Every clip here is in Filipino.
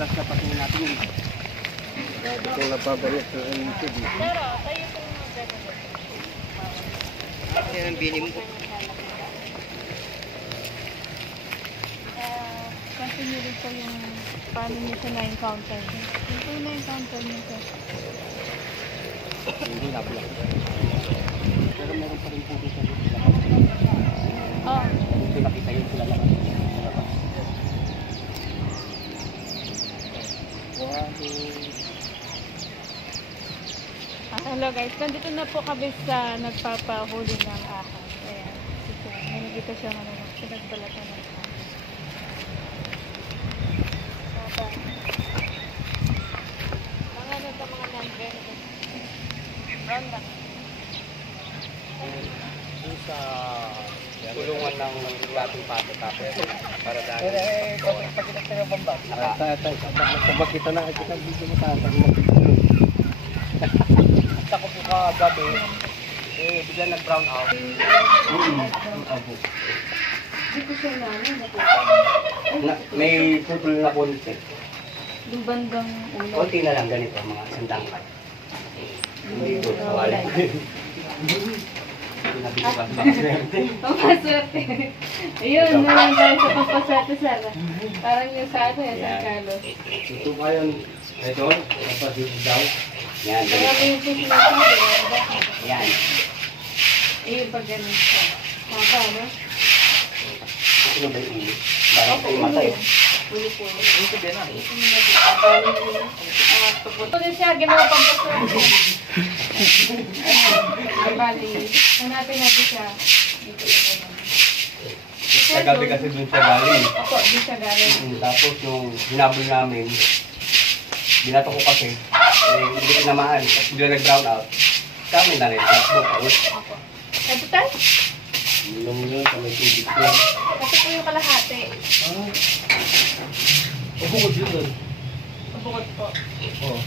flash na patingin natin yun. Ito napabalot sa YouTube. Pero, tayo po yung gano'n. Yan ang binim ko. Continue rin po yung paano niyo siya na-encounter. Yung po yung na-encounter niyo siya. Hindi nabulat. Pero meron pa rin po dito. Oh. Hindi nakita yun sila lang. Hello guys, nandito na po kami sa nagpapahuli ng ahas. Ayan, kasi may nakita siya pinagbalatan ng ahas. Mga ano sa mga non-venomous. Brown lang. Sa kulungan ng dating pato tapos para dahil. Pagkitak tayo bamba. Sabag kita na kita dito mo sa ako po kagabi, bigla nag-brown out. Dito siya May putol na konti. yung bandang ulo. Konti na lang ganito, mga sandang ka. Hindi ko kawala. Pampaswerte. Ayun, nalang tayo sa pampaswerte, Sara. Parang yung sa atin, San Carlos. Ito pa yun. Ito, tapos dito daw. Yan, Marami yung sinasabi. yan. Ayun, pag ganun siya. Maka, no? Ano ba yung ulo? Bakit tayo matay? Pulo-pulo. Ito sabihin na. Ito na siya, ginawa pampaswerte. Bali, hanapin natin siya. Dito yung Kagabi kasi dun siya galing. Opo, dun siya galing. Tapos yung hinabol namin, binato ko kasi, hindi ko namaan. Tapos bigla nag-brown out. Kami na rin. Opo. Ito tayo? Ilong yun, sa may tubig ko. Ito po yung kalahati. Bukod yun doon. Bukod po. Oo.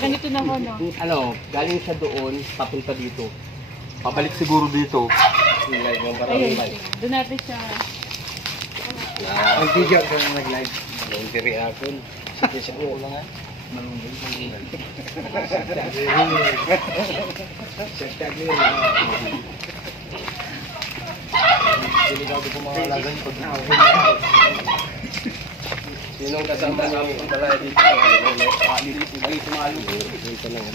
Ganito na ko, no? Ano, galing sa doon, papunta dito. Pabalik siguro dito. Ayun, doon natin siya. Ang video ka na nag-live. Yung reaction. Sige siya ko lang ha. Malunggay. Delikado po mga alagan pag nakawin. Sinong kasama namin kung pala dito? Lagi sumalo. Dito na nga.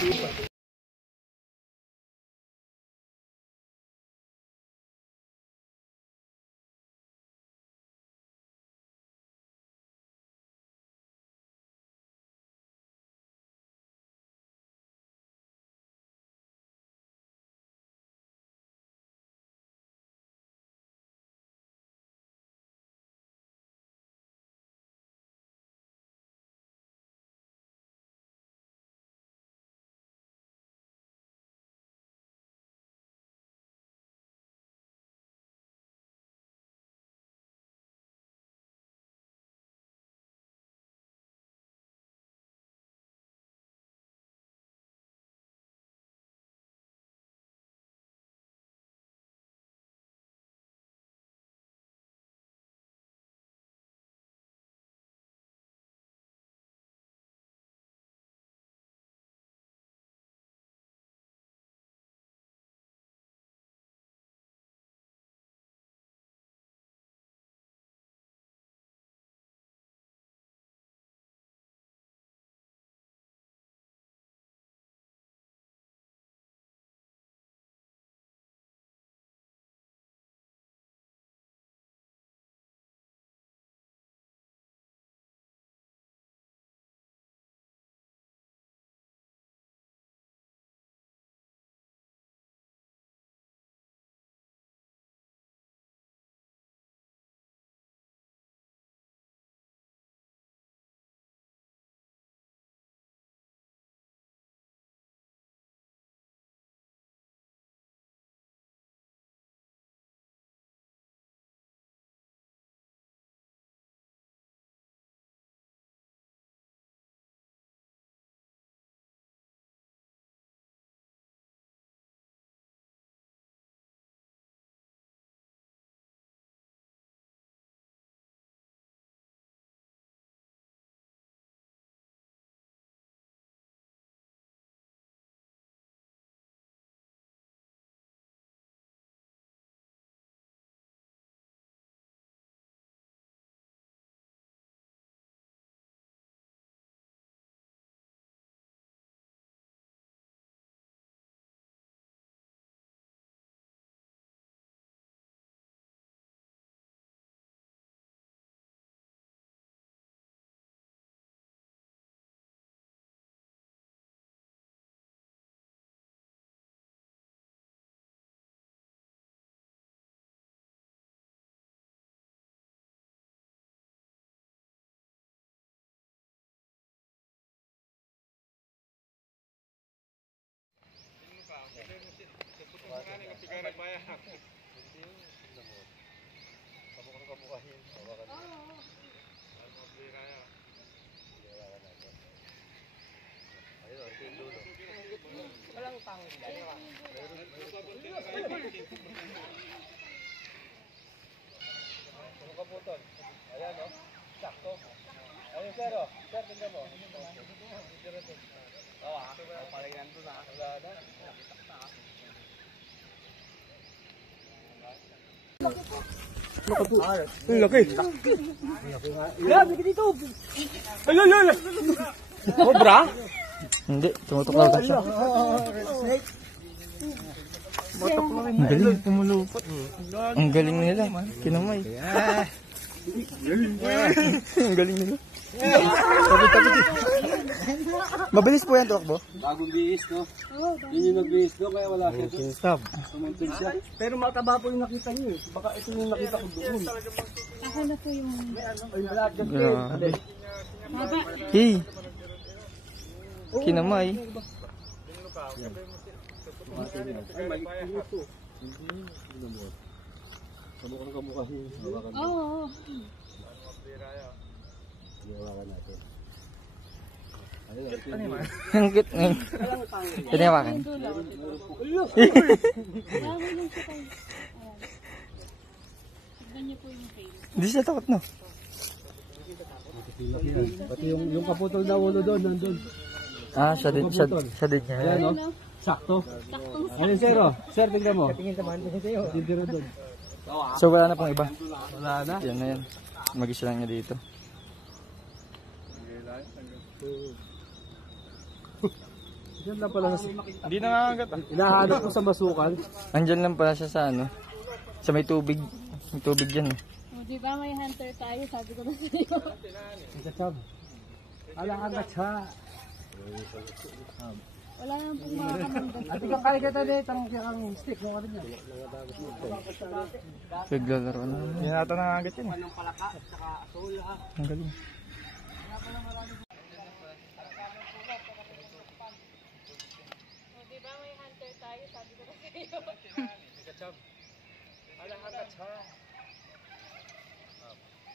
Dito. kayo nagmaya. Hindi yun. Kabukang kabukahin. Hawakan mo. Ano mo kaya? Hawakan natin. Ayun, ito yung dulo. Walang pangin. Ano ka po tol? Ayan o. Sakto. Ayun sir o. Sir, tingnan mo. Oo ah. Parang yan doon ah. Wala na. Nakitak na ah. Ang laki. Grabe ka dito. Ay. Cobra? Hindi, tumutuklaw ka siya. Ang galing, pumulupot. Ang galing nila, kinamay. Ang galing nila. Mabilis po yan, tuwakbo? Bagong bihis, no? Yun yung nagbihis, no? Kaya wala siya doon. Stop. Tumuntin siya. Pero mataba po yung nakita niyo. Baka ito yung nakita ko doon. Ako na po yung... Ay, lahat dyan. Grabe. Haba. Hey! Kinamay. Ay, maliit ito. Kabukang kabukahin. Oo. Hawakan natin. Ang cute ngayon. Tinawakan. Bago yung sakay. Ayan. Tignan niyo po yung tail. Hindi siya takot, no? Pati yung kaputol na ulo doon, nandun. Ah, siya din niya. Ayan, no? Ano? Sakto. Saktong Ayun, sir, oh. Sir, tingnan mo. Tingin naman din sa'yo. Tindira doon. So wala na pang iba. Wala na. Yan na yan. Mag-isa lang niya dito. Diyan lang pala sa... Hindi nangangagat ah. Hinahanap ko sa masukan. Andyan lang pala siya sa ano. Sa may tubig. May tubig dyan eh. O, di ba may hunter tayo? Sabi ko na sa'yo. Kachab. Alang ang kacha. Wala naman pong mga kamandag. At ikaw kaya kita dito ang stick mo rin yan. Naglalaro na. Hindi nata nangangagat yan eh. Ang galing. O, di ba may hunter tayo? Sabi ko na sa'yo. Kachab. Alang ang kacha.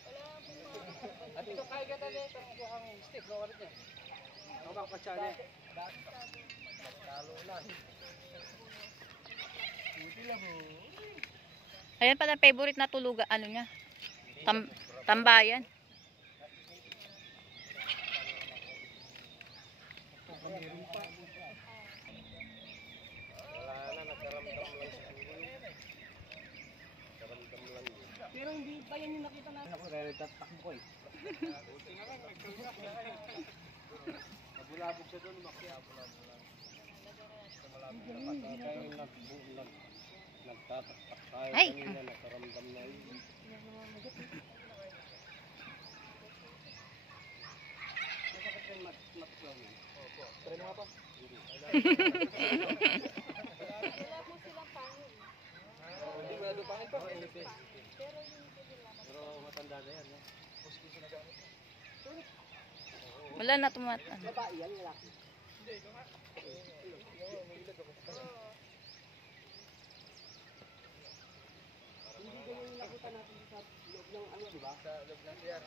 Wala naman pong mga kamandag. At ikaw kaya kita dito ang stick mo rin yan. Ako ba kacha niya? Ayan pala ang favorite na tulugan, ano niya? Tambayan. Wala na, nagkaramdam lang siguro. Nagkaramdam lang yun. Pero hindi pa yan yung nakita natin. Ako rin, tatakbo ko eh. Nabulabog siya doon, makyabo lang. Nagtataktak tayo Ay! kanina, nagkaramdam na yun. Masakit rin matklaw yun. Opo. Try mo nga pa. Wala po silang pangil. Hindi mo na pangit pa. Pero matanda na yan. Puski siya na gamit. Wala na tumata. Babae yan, lalaki. Hindi ganyan yung nakita natin sa loob ng ano, di ba? Sa loob ng CR.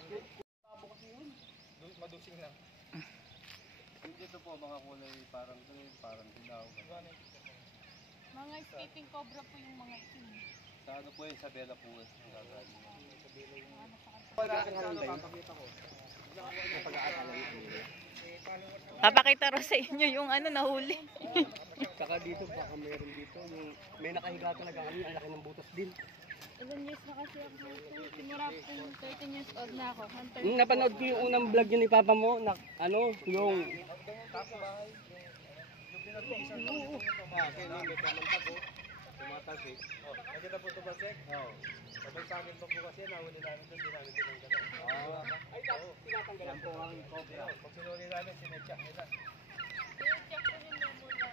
Pabukas yun. Madusing lang. Dito po mga kulay parang green, parang dilaw. Mga escaping cobra po yung mga ito. Sa ano po yun, sa Bella po. Ang gagaling yun. Ano sa kanila. Wala kang hantay. Papakita ko. Papakita rin sa inyo yung ano nahuli. Saka dito, baka meron dito. May nakahiga talaga kami, ang laki ng butas din. 11 years na kasi ako. Simura po yung 13 years old na ako. Hunter. Napanood ko yung unang vlog yun ni Papa mo, na ano, yung... Tumatas eh. Oh, nakita po ito ba, Sek? Oo. Sabay sa akin pa po kasi, nahuli namin doon, di namin tinanggalan. Ay, tapos tinatanggalan po ang cobra. Pag sinuli namin, sinetsak nila. Check ko rin na muna.